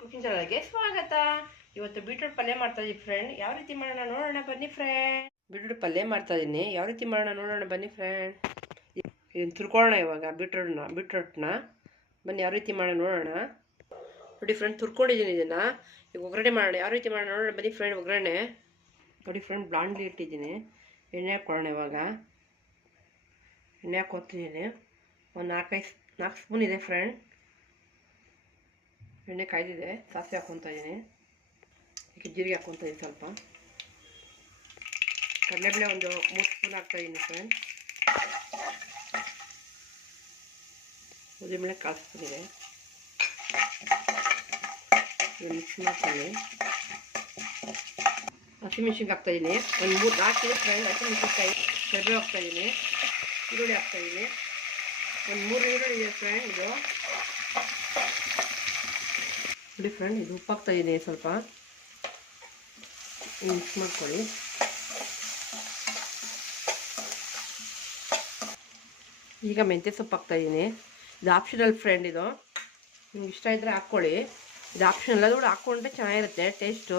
Cooking ಚಾನಲ್ಗೆ ಸ್ವಾಗತ. ಇವತ್ತು ಬೀಟ್ರೂಟ್ ಪಲ್ಯ ಮಾಡ್ತಾ ಇದೀವಿ ಫ್ರೆಂಡ್ ಯಾವ ರೀತಿ ಮಾಡೋಣ ನೋಡೋಣ ಬನ್ನಿ ಫ್ರೆಂಡ್ ಬೀಟ್ರೂಟ್ ಪಲ್ಯ ಮಾಡ್ತಾ ಇದೀನಿ. ಯಾವ ರೀತಿ ಮಾಡೋಣ ನೋಡೋಣ ಬನ್ನಿ ಫ್ರೆಂಡ್ ಇದನ್ನು ತುರ್ಕೊಳ್ಳೋಣ ಇವಾಗ ಬೀಟ್ರೂಟ್ನ ಬೀಟ್ರೂಟ್ನ. ಬನ್ನಿ ಯಾವ ರೀತಿ ಮಾಡೋಣ ನೋಡೋಣ. ನೋಡಿ ಫ್ರೆಂಡ್ ತುರ್ಕೊಂಡಿದ್ದೀನಿ ಇದನ್ನು. ಈಗ ಒಗ್ಗರಣೆ ಮಾಡೋಣ. ಯಾವ ರೀತಿ ಮಾಡೋಣ ನೋಡೋಣ ಬನ್ನಿ ಫ್ರೆಂಡ್ ಒಗ್ಗರಣೆ. ನೋಡಿ ಫ್ರೆಂಡ್ ಬ್ಲಾಂಡ್ಲಿ ಇಟ್ಟಿದ್ದೀನಿ. ಎಣ್ಣೆ ಹಾಕ್ಕೊಳ್ಳೋಣ ಇವಾಗ. ಎಣ್ಣೆ ಹಾಕೋತಿದ್ದೀನಿ ಒಂದು ನಾಲ್ಕೈದು, ನಾಲ್ಕು ಸ್ಪೂನ್ ಇದೆ ಫ್ರೆಂಡ್ ಎಣ್ಣೆ ಕಾಯ್ದಿದೆ ಸಾಸಿವೆ ಹಾಕ್ಕೊತಾ ಇದ್ದೀನಿ ಅದಕ್ಕೆ ಜೀರಿಗೆ ಹಾಕ್ಕೊತಾ ಇದ್ದೀನಿ ಸ್ವಲ್ಪ ಕಡಲೆಬೇಳೆ ಒಂದು ಮೂರು ಸ್ಪೂನ್ ಹಾಕ್ತಾ ಇದ್ದೀನಿ ಫ್ರೆಂಡ್ ಉದ್ದಿನಬೇಳೆ ಕಾಲು ಸ್ಪೂನ್ ಇದೆ ಮಿಕ್ಸ್ ಮಾಡ್ತೀನಿ ಹಸಿಮೆಣ್ಸಿನ್ಕಾಯಿ ಹಾಕ್ತಾ ಇದ್ದೀನಿ ಒಂದು ಮೂರು ನಾಲ್ಕು ಕಿಲೋ ಫ್ರೆಂಡ್ ಹಸಿಮೆಣ್ಸಿನ್ಕಾಯಿ ಕರಿಬೇವು ಹಾಕ್ತಾ ಇದ್ದೀನಿ ಈರುಳ್ಳಿ ಹಾಕ್ತಾ ಇದ್ದೀನಿ ಒಂದು ಮೂರು ಈರುಳ್ಳಿ ಇದೆ ಫ್ರೆಂಡ್ ಇದು ನೋಡಿ ಫ್ರೆಂಡ್ ಇದು ಉಪ್ಪಾಗ್ತಾ ಇದೆ ಸ್ವಲ್ಪ. ಮಿಕ್ಸ್ ಮಾಡ್ಕೊಳ್ಳಿ. ಈಗ ಮೆಂತ್ಯ ಸೊಪ್ಪು ಹಾಕ್ತಾಯಿದ್ದೀನಿ ಇದು ಆಪ್ಷನಲ್ ಫ್ರೆಂಡ್ ಇದು. ನಿಮ್ಗೆ ಇಷ್ಟ ಇದ್ದರೆ ಹಾಕ್ಕೊಳ್ಳಿ. ಇದು ಆಪ್ಷನಲ್ ಅದು ಕೂಡ ಹಾಕ್ಕೊಂಡ್ರೆ ಚೆನ್ನಾಗಿರುತ್ತೆ ಟೇಸ್ಟು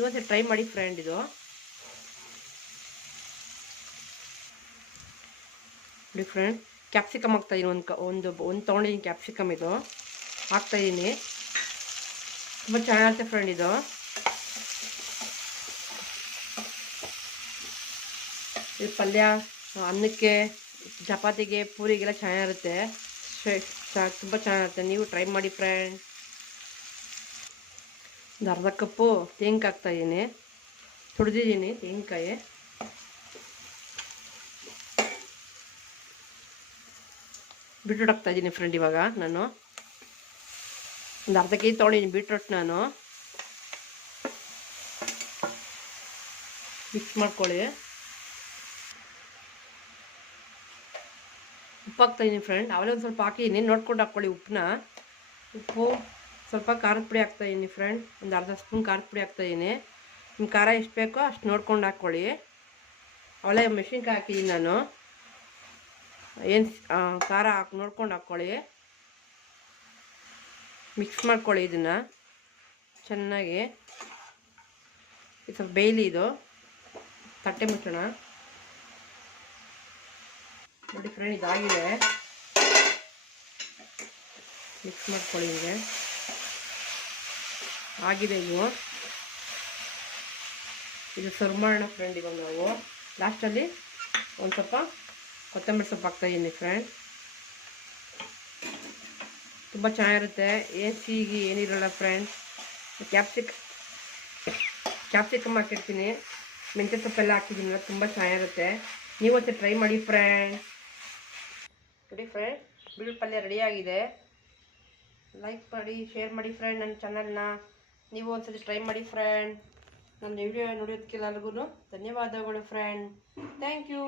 ಇವತ್ತು ಟ್ರೈ ಮಾಡಿ ಫ್ರೆಂಡ್ ಇದು. ನೋಡಿ ಫ್ರೆಂಡ್ ಕ್ಯಾಪ್ಸಿಕಮ್ ಹಾಕ್ತಾಯಿದ್ದೀನಿ ಒಂದು ಕ, ಒಂದು ಒಂದು ತೊಗೊಂಡಿದ್ದೀನಿ ಕ್ಯಾಪ್ಸಿಕಮ್ ಇದು. ಹಾಕ್ತಾಯಿದ್ದೀನಿ ತುಂಬ ಚೆನ್ನಾಗಿರುತ್ತೆ ಫ್ರೆಂಡ್ ಇದು. ಇದು ಪಲ್ಯ, ಅನ್ನಕ್ಕೆ, ಚಪಾತಿಗೆ, ಪೂರಿಗೆಲ್ಲ ಚೆನ್ನಾಗಿರುತ್ತೆ. ತುಂಬ ಚೆನ್ನಾಗಿರುತ್ತೆ. ನೀವು ಟ್ರೈ ಮಾಡಿ ಫ್ರೆಂಡ್ ಒಂದು ಅರ್ಧ ಕಪ್ಪು ತೆಂಗು ಹಾಕ್ತಾಯಿದ್ದೀನಿ ತುಡ್ದಿದ್ದೀನಿ ತೆಂಗಿನಕಾಯಿ. ಬೀಟ್ರೂಟ್ ಹಾಕ್ತಾ ಇದ್ದೀನಿ ಫ್ರೆಂಡ್ ಇವಾಗ ನಾನು. ಒಂದು ಅರ್ಧ ಕೆ ಜಿ ತೊಗೊಂಡಿದ್ದೀನಿ ಬೀಟ್ರೂಟ್ ನಾನು. ಮಿಕ್ಸ್ ಮಾಡ್ಕೊಳ್ಳಿ. ಉಪ್ಪು ಹಾಕ್ತಾ ಇದ್ದೀನಿ ಫ್ರೆಂಡ್ ಅವಲೇ ಒಂದು ಸ್ವಲ್ಪ ಹಾಕಿದ್ದೀನಿ ನೋಡ್ಕೊಂಡು ಹಾಕ್ಕೊಳ್ಳಿ ಉಪ್ಪನ್ನ ಉಪ್ಪು, ಸ್ವಲ್ಪ ಖಾರದ ಪುಡಿ ಹಾಕ್ತಾ ಇದ್ದೀನಿ ಫ್ರೆಂಡ್ ಒಂದು ಅರ್ಧ ಸ್ಪೂನ್ ಖಾರದ ಪುಡಿ ಹಾಕ್ತಾ ಇದ್ದೀನಿ ನಿಮ್ಮ ಖಾರ ಎಷ್ಟು ಬೇಕೋ ಅಷ್ಟು ನೋಡ್ಕೊಂಡು ಹಾಕ್ಕೊಳ್ಳಿ ಅವಲೇ ಮೆಣಸಿನ್ಕಾಯಿ ಹಾಕಿದ್ದೀನಿ ನಾನು. ಏನು ಖಾರ ಹಾಕಿ, ನೋಡ್ಕೊಂಡು ಹಾಕ್ಕೊಳ್ಳಿ ಮಿಕ್ಸ್ ಮಾಡ್ಕೊಳ್ಳಿ ಇದನ್ನು. ಚೆನ್ನಾಗಿ. ಇದು ಬೇಯ್ಲಿ ಇದು. ತಟ್ಟೆ ಮುಚ್ಚೋಣ. ನೋಡಿ ಫ್ರೆಂಡ್, ಇದಾಗಿದೆ. ಮಿಕ್ಸ್ ಮಾಡ್ಕೊಳ್ಳಿ ಹೀಗೆ. ಆಗಿದೆ ಇದು. ಇದು ಸರ್ವ್ ಮಾಡೋಣ ಫ್ರೆಂಡ್ ಇವಾಗ ನಾವು. ಲಾಸ್ಟಲ್ಲಿ ಒಂದು ಸ್ವಲ್ಪ ಕೊತ್ತಂಬರಿ ಸೊಪ್ಪು ಹಾಕ್ತಾಯಿದ್ದೀನಿ ಫ್ರೆಂಡ್. ತುಂಬ ಚೆನ್ನಾಗಿರುತ್ತೆ. ಏನು ಸಿಗೆ ಏನಿರಲ್ಲ ಫ್ರೆಂಡ್ಸ್ ಕ್ಯಾಪ್ಸಿಕ್ ಕ್ಯಾಪ್ಸಿಕಮ್ ಹಾಕಿರ್ತೀನಿ. ಮೆಂತ್ಯ ಸೊಪ್ಪೆಲ್ಲ ಹಾಕಿದ್ದೀನಲ್ಲ ತುಂಬ ಚೆನ್ನಾಗಿರುತ್ತೆ. ನೀವು ಒಂದು ಟ್ರೈ ಮಾಡಿ ಫ್ರೆಂಡ್ ನೋಡಿ ಫ್ರೆಂಡ್ ಬಿಳು ಪಲ್ಯ ರೆಡಿಯಾಗಿದೆ ಲೈಕ್ ಮಾಡಿ ಶೇರ್ ಮಾಡಿ ಫ್ರೆಂಡ್ ನನ್ನ ಚಾನಲ್ನ ನೀವು ಒಂದ್ಸತಿ ಟ್ರೈ ಮಾಡಿ ಫ್ರೆಂಡ್ ನನ್ನ ವಿಡಿಯೋ ನೋಡೋದಕ್ಕೆಲ್ಲರಿಗೂ ಧನ್ಯವಾದಗಳು ಫ್ರೆಂಡ್ ಥ್ಯಾಂಕ್ ಯು